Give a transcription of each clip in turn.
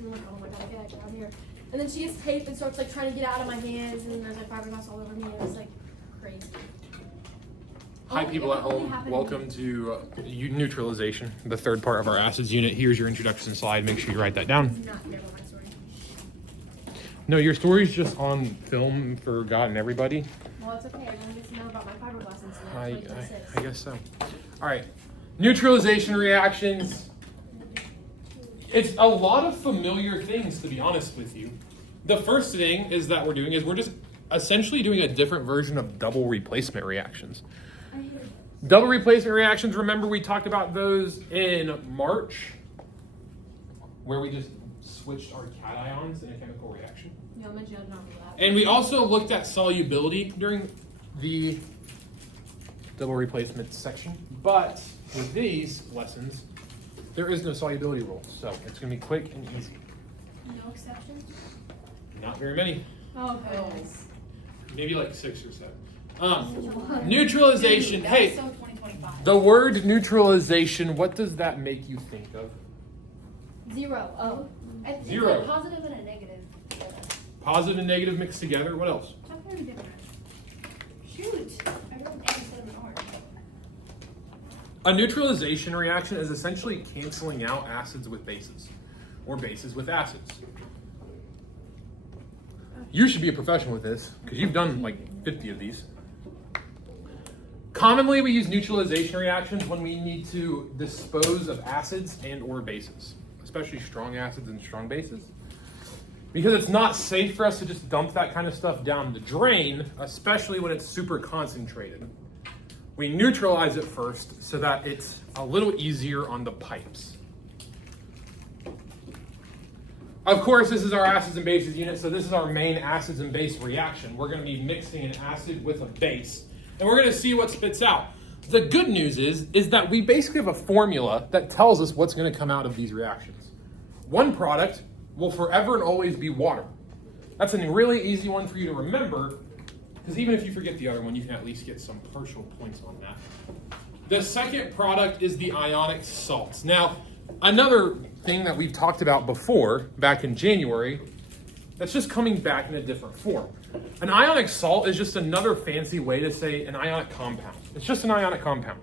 and I'm like, oh my god, I gotta get out here. And then she gets tape and starts like trying to get out of my hands, and there's like fiberglass all over me. It was like crazy. Hi people at home, welcome to Neutralization, the third part of our acids unit. Here's your introduction slide, make sure you write that down. Not never my story. No, your story's just on film for God and everybody. Well, it's okay, everyone gets to know about my fiberglass incident. I guess so. Alright, neutralization reactions. It's a lot of familiar things, to be honest with you. The first thing is that we're just essentially doing a different version of double replacement reactions. Double replacement reactions, remember we talked about those in March, where we just switched our cations in a chemical reaction. Yeah, I'll mention that. And we also looked at solubility during the double replacement section. But with these lessons, there is no solubility rule. So it's going to be quick and easy. No exceptions? Not very many. Oh, goodness. Maybe like 6 or 7. Neutralization. Hey, So 2025. the word neutralization, what does that make you think of? Zero. Oh. Zero. A positive and a negative. Positive and negative mixed together. What else? Something different. Shoot. I wrote an A instead of an R. A neutralization reaction is essentially canceling out acids with bases, or bases with acids. You should be a professional with this, because you've done like 50 of these. Commonly, we use neutralization reactions when we need to dispose of acids and or bases, especially strong acids and strong bases. Because it's not safe for us to just dump that kind of stuff down the drain, especially when it's super concentrated. We neutralize it first so that it's a little easier on the pipes. Of course, this is our acids and bases unit, so this is our main acids and base reaction. We're going to be mixing an acid with a base, and we're going to see what spits out. The good news is that we basically have a formula that tells us what's going to come out of these reactions. One product will forever and always be water. That's a really easy one for you to remember, because even if you forget the other one, you can at least get some partial points on that. The second product is the ionic salts. Now, another thing that we've talked about before, back in January, that's just coming back in a different form. An ionic salt is just another fancy way to say an ionic compound. It's just an ionic compound.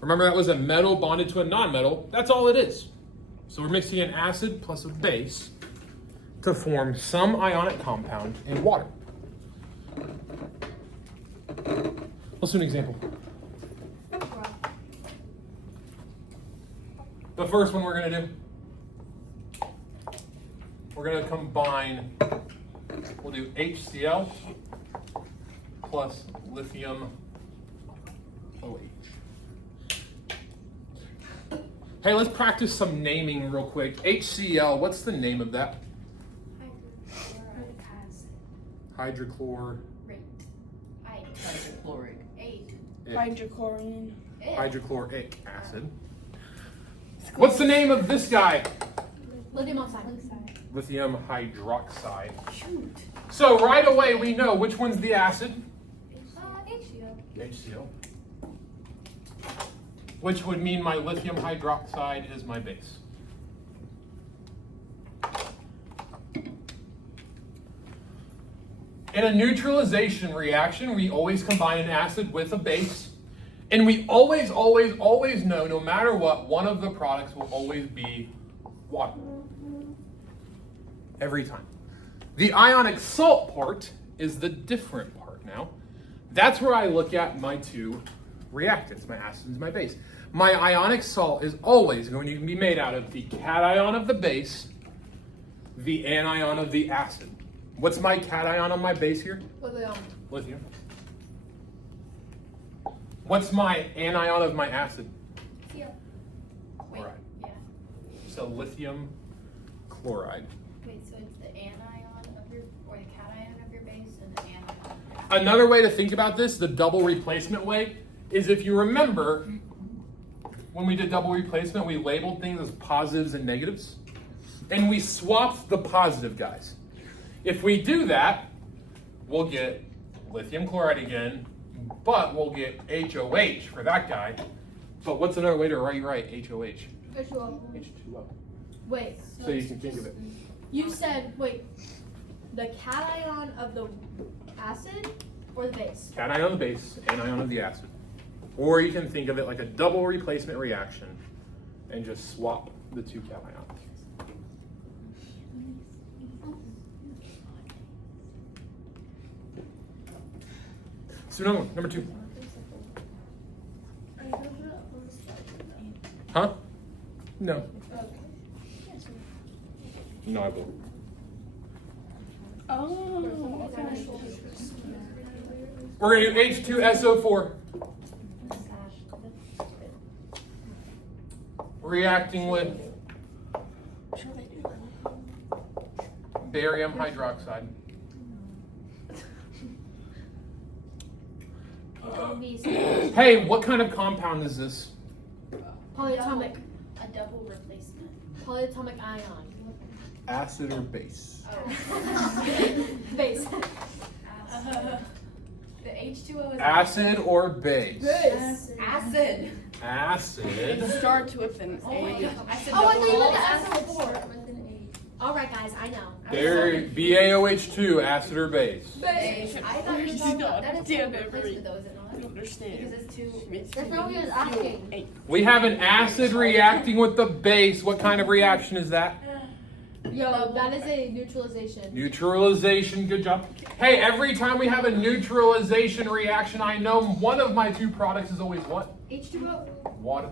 Remember that was a metal bonded to a non-metal. That's all it is. So we're mixing an acid plus a base to form some ionic compound in water. Let's do an example. The first one we're going to do, we're going to combine, we'll do HCl plus lithium OH. Hey, let's practice some naming real quick. HCl, what's the name of that? Hydrochloric. Hydrochlorine. Hydrochloric acid. What's the name of this guy? Lithium oxide. Lithium hydroxide. Shoot. So right away we know which one's the acid. HCl. Which would mean my lithium hydroxide is my base. In a neutralization reaction, we always combine an acid with a base. And we always know, no matter what, one of the products will always be water. Every time. The ionic salt part is the different part now. That's where I look at my two reactants, my acid and my base. My ionic salt is always going to be made out of the cation of the base, the anion of the acid. What's my cation on my base here? Lithium. What's my anion of my acid? Chloride. Yeah. So lithium chloride. Wait, so it's the anion of your, or the cation of your base and the anion of your acid. Another way to think about this, the double replacement way, is if you remember, when we did double replacement, we labeled things as positives and negatives, and we swapped the positive guys. If we do that, we'll get lithium chloride again, but we'll get HOH for that guy. But what's another way to write HOH? H2O. H2O. Wait. so you can think of it. You said the cation of the acid or the base? Cation on the base, anion of the acid. Or you can think of it like a double replacement reaction and just swap the two cations. So number 2. Huh? No. No, I will. Oh, okay. We're going to do H2SO4. Reacting with barium hydroxide. Hey, what kind of compound is this? Polyatomic. A double replacement. Polyatomic ion. Acid or base? Oh. Base. The H2O is Acid or base? Base. acid. Acid. It starts with an Oh my A. gosh. I said Oh, I thought you double. meant the Acid acid start before. with an Alright guys, I know. There, BaOH2, acid or base? A. I thought you were talking about that is Yeah, double but replacement though, is it I don't not? understand. Because it's two. That's not what he was asking. A. We have an acid reacting with the base. What kind of reaction is that? Yo, that is a neutralization. Neutralization, good job. Hey, every time we have a neutralization reaction, I know one of my two products is always what? H2O. Water,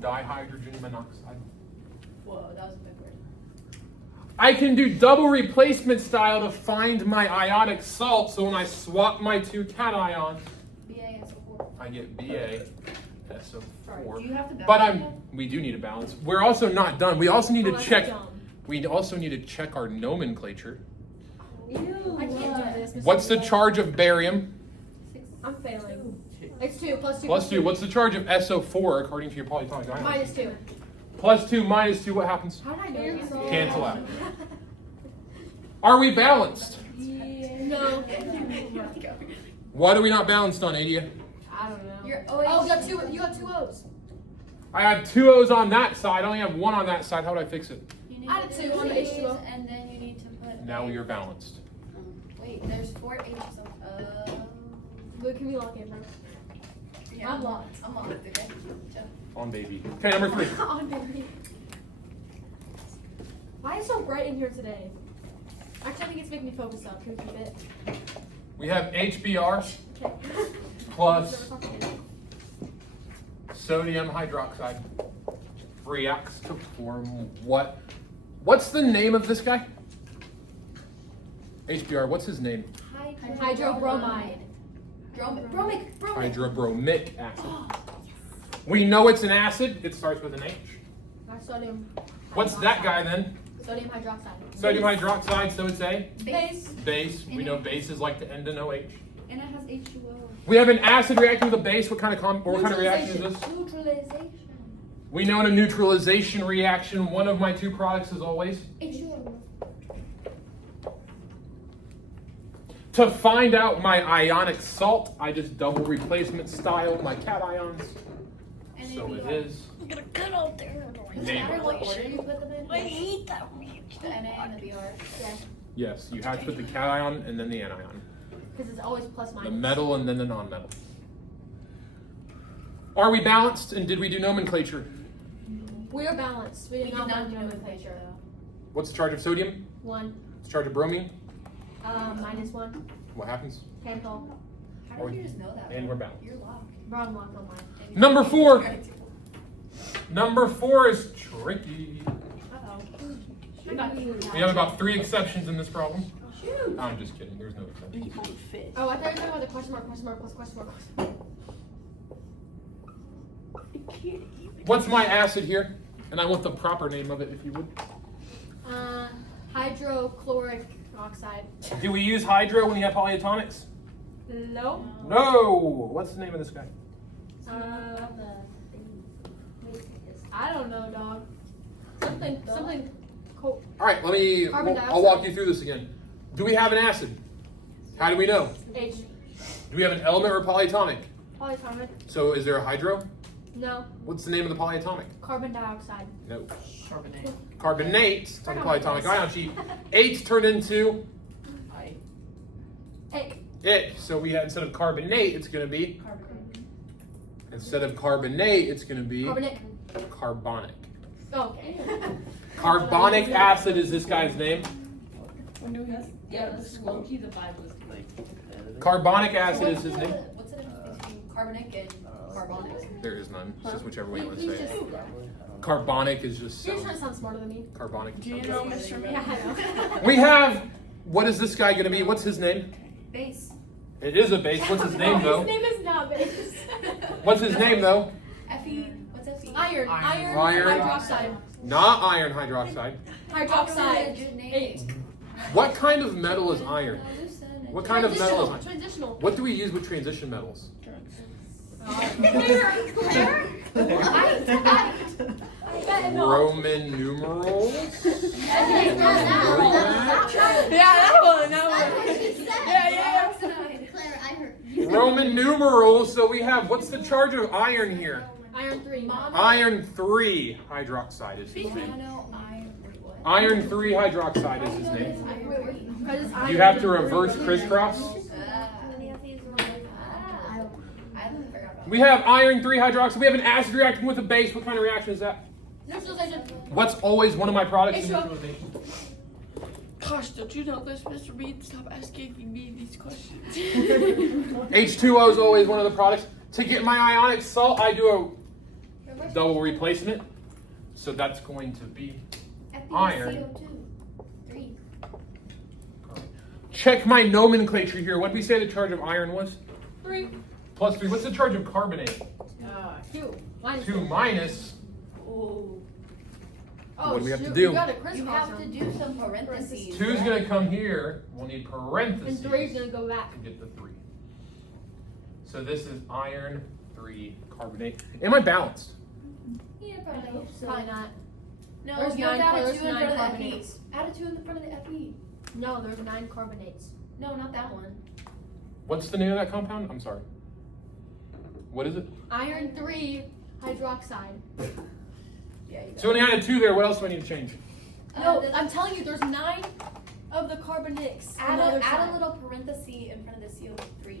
dihydrogen monoxide. Whoa, that was a big word. I can do double replacement style to find my ionic salt, so when I swap my two cations, BaSO4. I get BaSO4. Do you have to But balance we do need a balance. We're also not done. We also need to that's check. dumb. We also need to check our nomenclature. Ew. I can't do this. Mr. What's the Boy. charge of barium? I'm failing. It's 2 plus 2. Plus 2. What's the charge of SO4 according to your polyatomic ion? Minus 2. Plus 2 minus 2. What happens? How did I know this? Cancel out. Are we balanced? No. Why are we not balanced on Adia? I don't know. Your Oh, OH. you got two O's. I have 2 O's on that side. I only have 1 on that side. How would I fix it? You need Add to two put on the A's, H2O. and then you need to put. Now A. we are balanced. Wait, there's 4 H's. Luke, can we lock in, bro? Yeah, I'm locked. I'm locked. Okay. On baby. Okay, number 3. On baby. Why is it so bright in here today? Actually, I think it's making me focus up. Can we keep it? We have HBr Okay. plus sodium hydroxide reacts to form what? What's the name of this guy? HBr, what's his name? Hydrobromide. Bromic. Hydrobromic acid. We know it's an acid. It starts with an H. Sodium. What's that guy then? Sodium hydroxide. Sodium hydroxide, so it's a Base. base. We know bases like to end in OH. And it has H2O. We have an acid reacting with a base. What kind of reaction is this? Neutralization. We know in a neutralization reaction, one of my two products is always. H2O. To find out my ionic salt, I just double replacement style my cations. So it is. I'm gonna cut out there. Does it matter what order you put them in? I hate that. The Na and the Br. Yeah. Yes, you have to put the cation and then the anion. Because it's always plus minus. The metal and then the non-metal. Are we balanced and did we do nomenclature? We are balanced. We We did did not not do do nomenclature. nomenclature though. What's the charge of sodium? 1. What's the charge of bromine? Minus 1. What happens? Cancel. How did you just know that? And we're balanced. You're locked. Wrong lock on mine. Number 4. Number 4 is tricky. We have about 3 exceptions in this problem. Shoot. I'm just kidding. There's no exceptions. Oh, I thought you were talking about the question mark plus question mark. What's my acid here? And I want the proper name of it, if you would. Hydrochloric oxide. Do we use hydro when you have polyatomics? No. No. What's the name of this guy? I don't know, dog. Something cool. All right, Carbon I'll walk dioxide. you through this again. Do we have an acid? How do we know? H. Do we have an element or polyatomic? Polyatomic. So is there a hydro? No. What's the name of the polyatomic? Carbon dioxide. No. Carbonate. Carbonate. It's on the Forgot polyatomic about ion sheet. 8's turned into I. Hey. it. So we had instead of carbonate, it's going to be instead of carbonate, it's going to be Carbonic. carbonic. Oh, okay. Carbonic acid is this guy's name. When do we have? Yeah, this low-key the vibe was like. Carbonic acid is his name. What's the difference between carbonic and carbonic? There is none. It's just whichever way you want to He's say just, it. Carbonic is just you're trying to sound smarter than me. carbonic. Do you know Mr. Yeah, I know. We have, what is this guy going to be? What's his name? Base. It is a base. What's his name His though? name is not base. What's his name though? Fe. What's Fe? Iron. Iron. Iron. Hydroxide. Not iron hydroxide. Hydroxide. Good name. 8. What kind of metal is iron? What kind of metal is iron? Transitional. What do we use with transition metals? Claire. Roman numerals? Yeah, that one. Yeah. Claire, I heard. Roman numerals. So we have, what's the charge of iron here? Iron 3. Iron 3 hydroxide is his name. Iron 3 hydroxide is his name. You have to reverse crisscross. We have iron 3 hydroxide. We have an acid reacting with a base. What kind of reaction is that? Neutralization. What's always one of my products in H2O. neutralization? Gosh, don't you know this, Mr. Reed? Stop asking me these questions. H2O is always one of the products. To get my ionic salt, I do a double replacement. So that's going to be iron. Check my nomenclature here. What did we say the charge of iron was? 3. Plus 3. What's the charge of carbonate? 2. Minus 2 minus. Oh, What do we have to shoot, do? You gotta You crisscross have to them. do some parentheses. 2 is going to come here. We'll need And parentheses 3 is gonna go back. to get the 3. So this is iron 3 carbonate. Am I balanced? Yeah, probably hope so. Probably not. No, There's you have to nine- add a there's 2 in nine front of the carbonates. FE. Add a 2 in the front of the FE. No, there's 9 carbonates. No, not that one. What's the name of that compound? I'm sorry. What is it? Iron 3 hydroxide. Yeah, you So when you added 2 there, what else do I need to change? No, I'm telling you, there's 9 of the carbonics on the other add side. a little parenthesis in front of the CO3.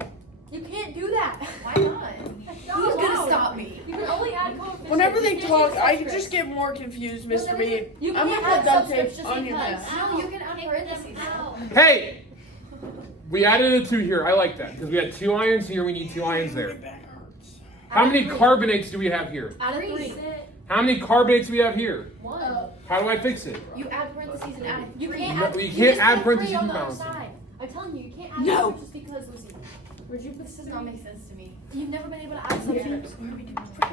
You can't do that. Why not? Who's gonna allowed. stop me? You can only add coefficients. Whenever they You can't talk, use I subscripts. just get more confused, No, Mr. that Reed. You I'm can't gonna add put duct tape subscripts just on your because. desk. No, you can add parentheses. Hey! We added a 2 here. I like that because we had 2 ions here. We need 2 ions there. How many carbonates do we have here? Add a 3. How many carbonates do we have here? 1. How do I fix it? You add parentheses and add a 3. You can't No, add. you just can't add put parentheses 3 on and the other balancing. side. I'm telling you, you can't add No. just because, Lucy. Where'd you put This does not make sense to me. You've never been able to add subscripts.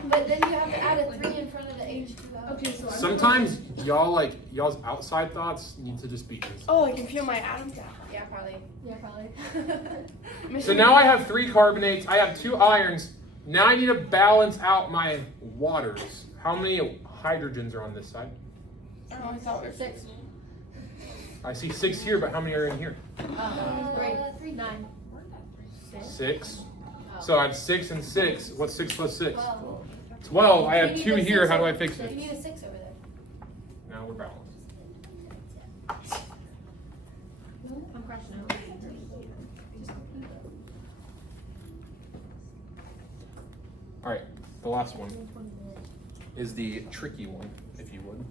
But then you have to add a 3 in front of the H2O. Okay, so Sometimes y'all's outside thoughts need to just be inside. Oh, I can feel my atoms out. Yeah, probably. Yeah, probably. So now I have 3 carbonates. I have 2 irons. Now I need to balance out my waters. How many hydrogens are on this side? Oh, I thought it was 6. I see 6 here, but how many are in here? 3. 9. 6. So I have 6 and 6. What's 6 plus 6? 12. 12. I You have need 2 a here. 6 How do I over- fix You it? need a 6 over there. Now we're balanced. I'm crashing out. All right. The last one is the tricky one, if you would.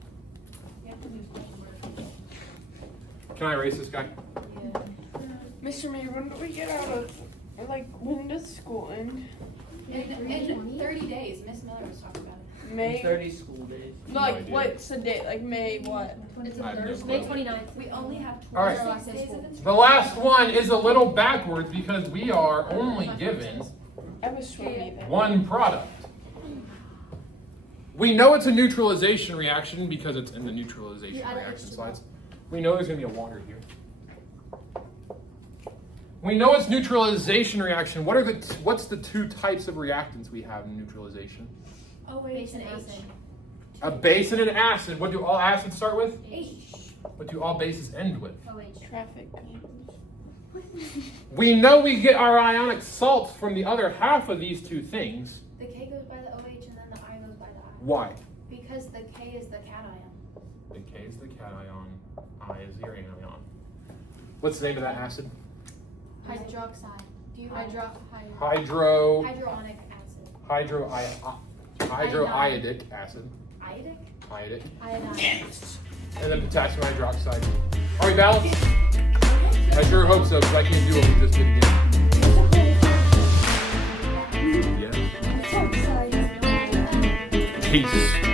Can I erase this guy? Mr. Reed, when do we get out of, like, when does school end? In 30 days, Miss Miller was talking about it. May? 30 school days. No, like, idea. what's the date? Like, May what? It's I have no May clue. 29th. We only have All right. 26 days of instruction. The last one is a little backwards because we are only given I was swimming then. one product. We know it's a neutralization reaction because it's in the neutralization Yeah, I don't reaction H2O. slides. We know there's going to be a water here. We know it's neutralization reaction. What's the 2 types of reactants we have in neutralization? Oh, Base wait, and an H. acid. A base and an acid. What do all acids start with? H. What do all bases end with? OH. Traffic. We know we get our ionic salts from the other half of these 2 things. The K goes by the OH and then the Why? Because the K is the cation. The K is the cation, I is your anion. What's the name of that acid? Hydroxide. Do you Hydro. Hydronic acid. Hydroiodic acid. Iodic? Iodic. Iodine. And then potassium hydroxide. Are we balanced? I sure hope so, because I can't do what we just did again. Yes. Hydroxide. Peace.